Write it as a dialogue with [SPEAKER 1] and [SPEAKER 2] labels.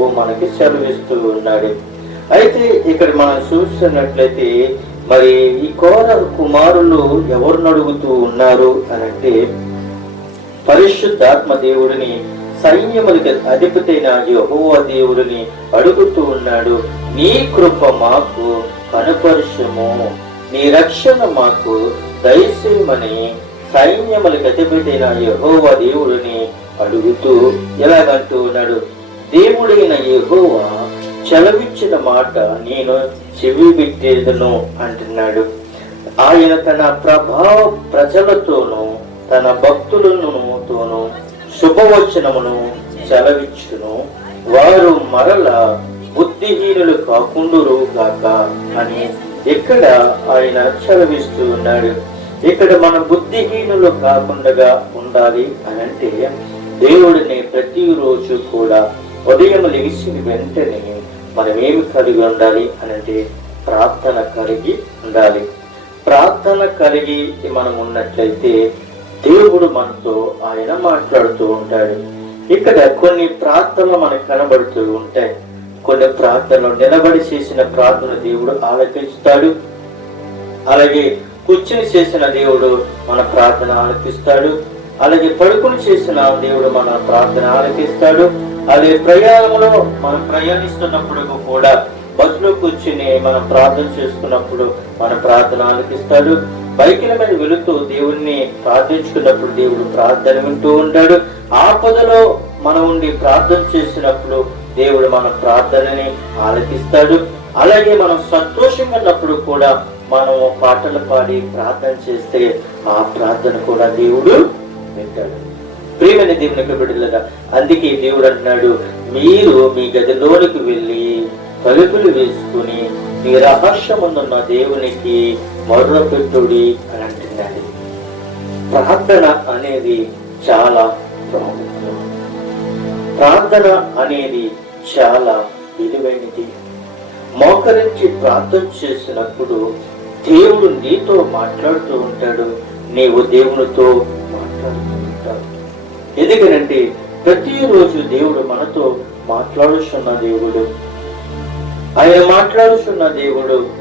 [SPEAKER 1] ప్రభు మనకి సెలవిస్తూ ఉన్నాడు. అయితే ఇక్కడ మనం చూస్తున్నట్లయితే మరి ఈ కోర కుమారులు ఎవరు అడుగుతూ ఉన్నారు అని అంటే పరిశుద్ధాత్మ దేవుడిని సైన్యములకి అధిపతైన యహోవ దేవుడిని అడుగుతూ ఉన్నాడు. నీ కృప మాకు కనపరుషము నీ రక్షణ మాకు దయచేయమని సైన్యములకి అధిపతైన యహోవ దేవుడిని అడుగుతూ ఎలాగంటూ ఉన్నాడు. దేవుడైన యెహోవా చెలవిచ్చిన మాట నేను చెవి పెట్టేదను అంటున్నాడు. ఆయన తన ప్రభావ ప్రజలతోనూ తన భక్తులనుతోనూ శుభవచనమును సెలవిచ్చును వారు మరల బుద్ధిహీనులు కాకుండురు గాక అని ఇక్కడ ఆయన చలవిస్తూ ఉన్నాడు. ఇక్కడ మన బుద్ధిహీనులు కాకుండా ఉండాలి అని అంటే దేవుడిని ప్రతిరోజు కూడా ఉదయం లేచిన వెంటనే మనం ఏమి కలిగి ఉండాలి అని అంటే ప్రార్థన కలిగి ఉండాలి. ప్రార్థన కలిగి మనం ఉన్నట్లయితే దేవుడు మనతో ఆయన మాట్లాడుతూ ఉంటాడు. ఇక్కడ కొన్ని ప్రార్థనలు మనకు కనబడుతూ ఉంటాయి. కొన్ని ప్రార్థనలు నిలబడి చేసిన ప్రార్థన దేవుడు ఆలకిస్తాడు. అలాగే కూర్చుని చేసిన దేవుడు మన ప్రార్థన ఆలకిస్తాడు. అలాగే పడుకుని చేసిన దేవుడు మన ప్రార్థన ఆలకిస్తాడు. అదే ప్రయాణంలో మనం ప్రయాణిస్తున్నప్పుడు కూడా బస్సులో కూర్చుని మనం ప్రార్థన చేసుకున్నప్పుడు మన ప్రార్థన ఆలకిస్తాడు. బైకుల మీద వెళుతూ దేవుణ్ణి ప్రార్థించుకున్నప్పుడు దేవుడు ప్రార్థన వింటూ ఉంటాడు. ఆపదలో మనం ఉండి ప్రార్థన చేసినప్పుడు దేవుడు మన ప్రార్థనని ఆలకిస్తాడు. అలాగే మనం సంతోషంగా ఉన్నప్పుడు కూడా మనం పాటలు పాడి ప్రార్థన చేస్తే ఆ ప్రార్థన కూడా దేవుడు వింటాడు. ప్రియమైన దేవునికి బిడ్డలుగా అందుకే దేవుడు అంటున్నాడు మీరు మీ గదిలోనికి వెళ్ళి తలుపులు వేసుకుని మీ రహస్యమున్న దేవునికి మొర్రపెట్టుడి అని అంటున్నాడు. ప్రార్థన అనేది చాలా ప్రాముఖ్యం. ప్రార్థన అనేది చాలా విలువైనది. మోకరించి ప్రార్థన చేసినప్పుడు దేవుడు నీతో మాట్లాడుతూ ఉంటాడు. నీవు దేవునితో ఎందుకనంటే ప్రతిరోజు దేవుడు మనతో మాట్లాడుచున్న దేవుడు. ఆయన మాట్లాడుచున్న దేవుడు